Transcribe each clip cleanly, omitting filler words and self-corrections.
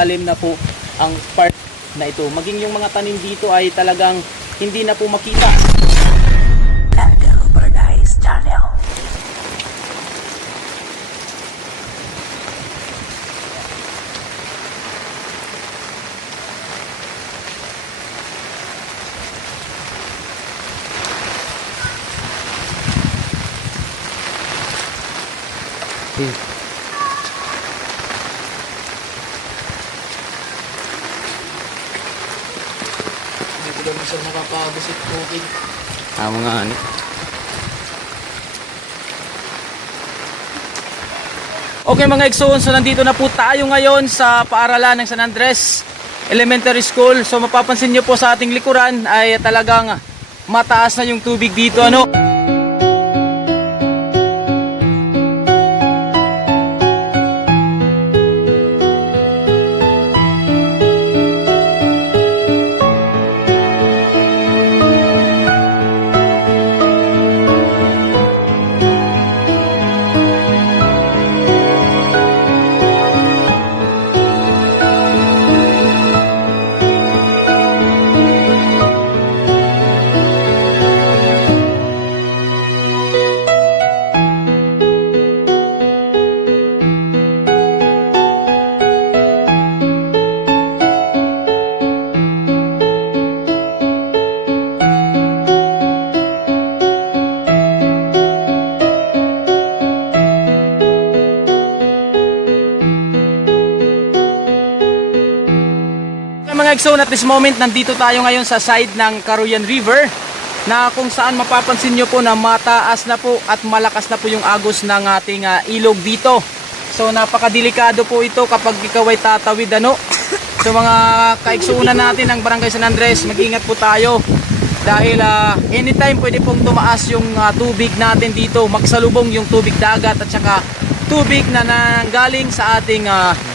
malalim na po ang part na ito. Maging yung mga tanim dito ay talagang hindi na po makita. Candle Paradise Channel. Dito daw sir nakapag-visit COVID. Mga ano. Okay mga Exxon, so nandito na po tayo ngayon sa paaralan ng San Andres Elementary School. So mapapansin nyo po sa ating likuran ay talagang mataas na yung tubig dito, ano. Mga Exxon, at this moment nandito tayo ngayon sa side ng Caruyan River na kung saan mapapansin nyo po na mataas na po at malakas na po yung agos ng ating ilog dito. So napakadelikado po ito kapag ikaw ay tatawid, ano. So mga kaigsuunan natin ng Barangay San Andres, mag-ingat po tayo dahil anytime pwede pong tumaas yung tubig natin dito, magsalubong yung tubig dagat at saka tubig na nanggaling sa ating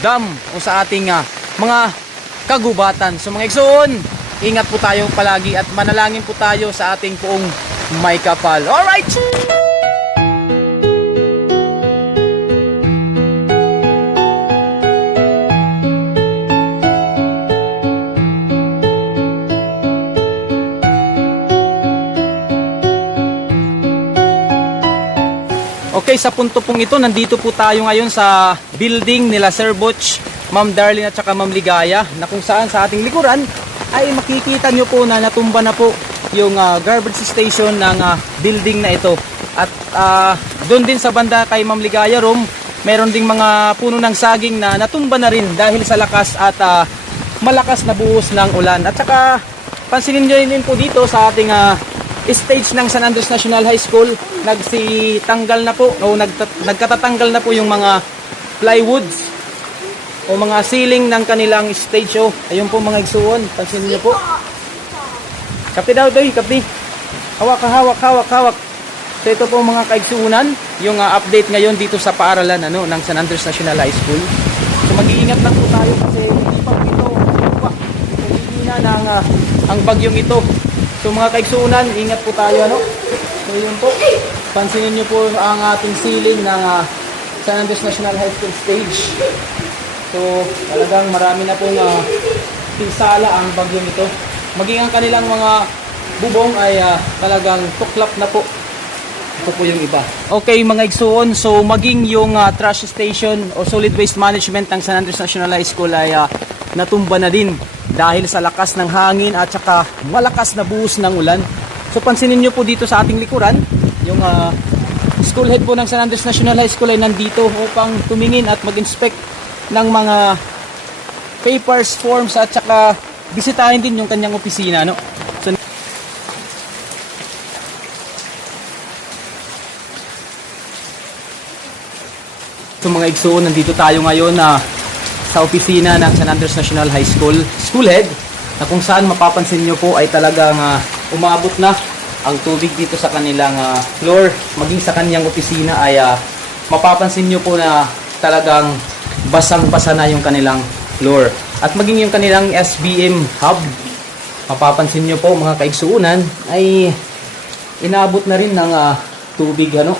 dam o sa ating mga kagubatan. So mga Exxon, ingat po tayo palagi at manalangin po tayo sa ating poong may kapal. Alright! Okay, sa punto pong ito, nandito po tayo ngayon sa building nila Sir Butch, Ma'am Darlene at saka Ma'am Ligaya, na kung saan sa ating likuran ay makikita nyo po na natumba na po yung garbage station ng building na ito. At doon din sa banda kay Ma'am Ligaya room, meron ding mga puno ng saging na natumba na rin dahil sa lakas at malakas na buhos ng ulan. At saka pansinin nyo din po dito sa ating stage ng San Andres National High School, nagtatanggal na po o nagkatatanggal na po yung mga plywoods o mga ceiling ng kanilang stage. Oh, ayun po mga Exxon, pansinin niyo po. Kapi daw doy, kapi. Hawak. So ito po mga kaigsuunan, yung update ngayon dito sa paaralan ng San Andres National High School. So mag-iingat lang po tayo kasi hindi pa ito hindi na ang bagyong ito. So mga kaigsuunan, ingat po tayo, ano. So yun po, pansinin niyo po ang ating ceiling ng San Andres National High School stage. So talagang marami na pong pinsala ang bagyong ito. Maging ang kanilang mga bubong ay talagang tuklap na po. Ito po yung iba. Okay mga Exxon, so maging yung trash station o solid waste management ng San Andres National High School ay natumba na din dahil sa lakas ng hangin at saka malakas na buhos ng ulan. So pansinin nyo po dito sa ating likuran, yung school head po ng San Andres National High School ay nandito upang tumingin at mag-inspect ng mga papers, forms at saka bisitahin din yung kanyang opisina, no? So mga Exxon, nandito tayo ngayon sa opisina ng San Andres National High School school head, na kung saan mapapansin nyo po ay talagang umabot na ang tubig dito sa kanilang floor. Maging sa kanyang opisina ay mapapansin nyo po na talagang basang-basa na yung kanilang floor. At maging yung kanilang SBM hub, mapapansin nyo po mga kaigsuunan ay inabot na rin ng tubig, ano.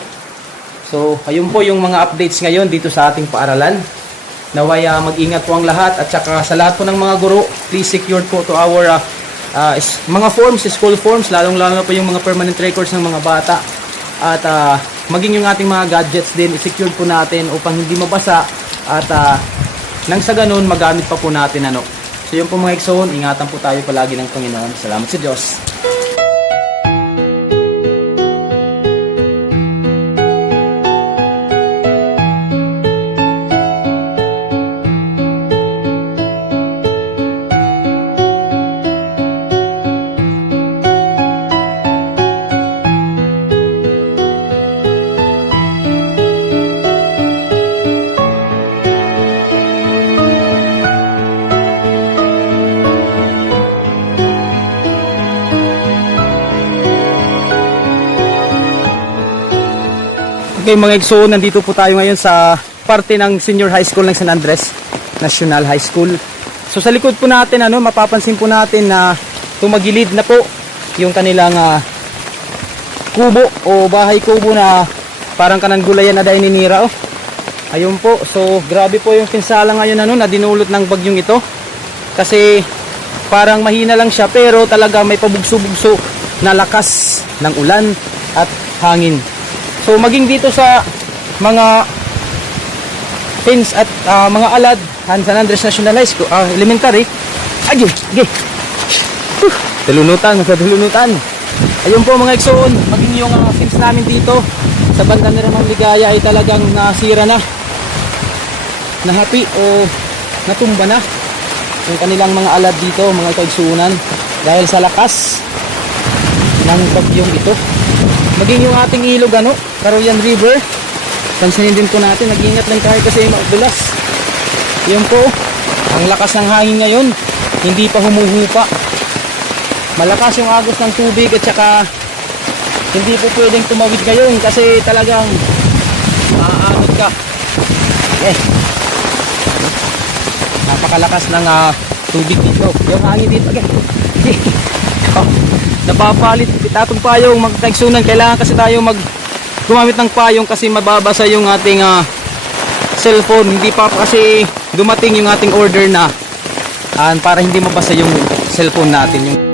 So ayun po yung mga updates ngayon dito sa ating paaralan. Naway mag-ingat po ang lahat at saka sa lahat po ng mga guro, please secure po to our mga forms, school forms, lalong-lalo po yung mga permanent records ng mga bata. At maging yung ating mga gadgets din, i-secure po natin upang hindi mabasa at nang sa ganun magamit pa po natin ano. So yun po mga Exxon, ingatan po tayo palagi ng Panginoon. Salamat sa Diyos. Okay mga Exo, nandito po tayo ngayon sa parte ng Senior High School ng San Andres National High School. So sa likod po natin, mapapansin po natin na tumagilid na po yung kanilang kubo o bahay kubo na parang kanang gulayan na dahil ninira. Ayun po, so grabe po yung pinsala ngayon na dinulot ng bagyong ito. Kasi parang mahina lang siya pero talaga may pabugso-bugso na lakas ng ulan at hangin. So maging dito sa mga fence at mga alad San Andres National High School, elementary, Dalunutan. Ayun po mga Exxon, maging yung fence namin dito sa banda ni Ramang Ligaya ay talagang nasira na, nahapi o natumba na yung kanilang mga alad dito mga kaigsunan dahil sa lakas ng bagyong ito. Maging yung ating ilog Caroyan River, pansinin din po natin, nag-ingat lang tayo kasi madulas. Yun po, ang lakas ng hangin ngayon, hindi pa humuhupa. Malakas yung agos ng tubig at saka hindi po pwedeng tumawid ngayon kasi talagang maaanod ka. Napakalakas ng tubig dito. Yung hangin dito, napapalit tatong payong magtaigsunan. Kailangan kasi tayo gumamit ng payong kasi mababasa yung ating cellphone. Hindi pa kasi dumating yung ating order na para hindi mabasa yung cellphone natin.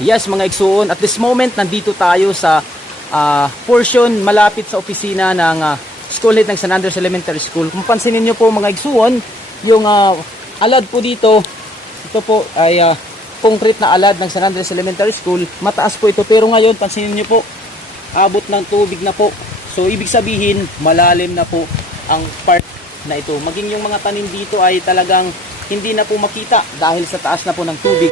Yes mga Exxon, at this moment nandito tayo sa portion malapit sa opisina ng school head ng San Andres Elementary School. Kung pansinin nyo po mga Exxon, yung alad po dito, ito po ay concrete na alad ng San Andres Elementary School. Mataas po ito pero ngayon pansinin nyo po, abot ng tubig na po. So ibig sabihin malalim na po ang part na ito. Maging yung mga tanim dito ay talagang hindi na po makita dahil sa taas na po ng tubig.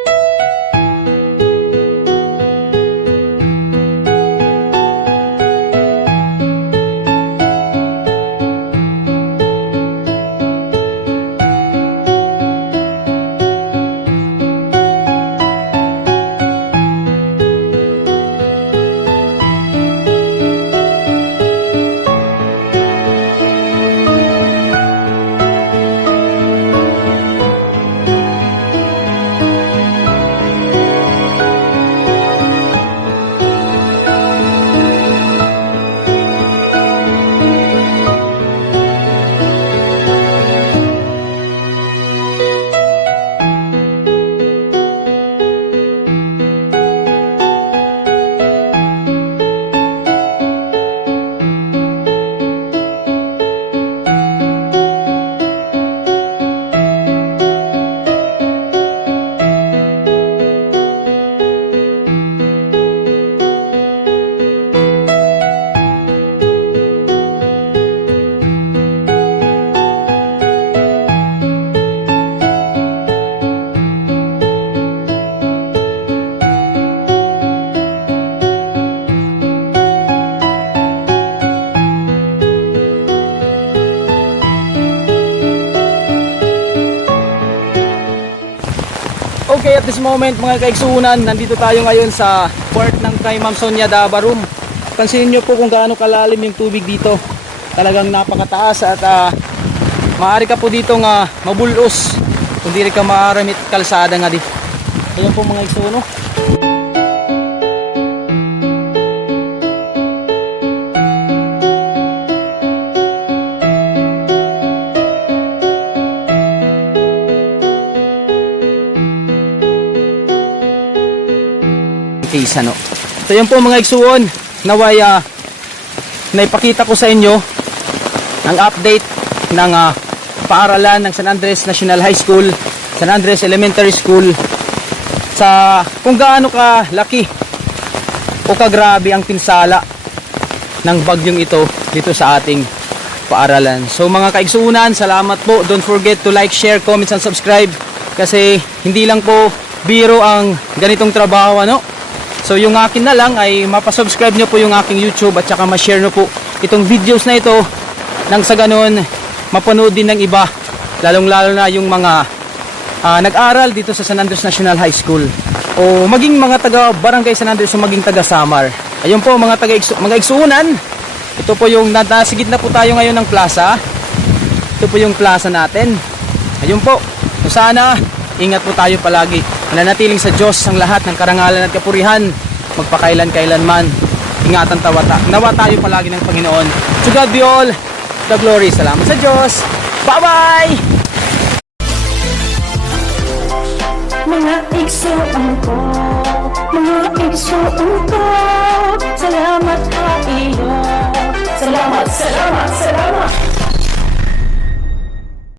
Okay, at this moment mga kaigsunan, nandito tayo ngayon sa part ng kay Ma'am Sonia Dava Room. Pansinin nyo po kung gaano kalalim yung tubig dito. Talagang napakataas at maaari ka po dito nga mabulos kung di rin ka maaramit kalsada nga di. Ayun po mga igsuno. Case ano. So yun po mga igsuon, naway naipakita ko sa inyo ang update ng paaralan ng San Andres National High School, San Andres Elementary School, sa kung gaano ka laki o kagrabe ang pinsala ng bagyong ito dito sa ating paaralan. So mga kaigsuunan, salamat po. Don't forget to like, share, comments and subscribe kasi hindi lang po biro ang ganitong trabaho ano. So yung akin na lang ay mapasubscribe nyo po yung aking YouTube at saka ma-share nyo po itong videos na ito nang sa ganun mapanood din ng iba, lalong lalo na yung mga nag-aral dito sa San Andres National High School o maging mga taga Barangay San Andres o maging taga Samar. Ayun po mga mga igsuunan, ito po yung nasa gitna po tayo ngayon ng plaza. Ito po yung plaza natin. Ayun po, so sana ingat po tayo palagi. Mananatiling sa Diyos ang lahat ng karangalan at kapurihan magpakailan-kailanman. Ingatan nawa tayo palagi ng Panginoon. To God be all the glory. Salamat sa Diyos. Bye-bye! Mga igsuon ko, mga igsuon ko, salamat sa iyo. Salamat, salamat, salamat.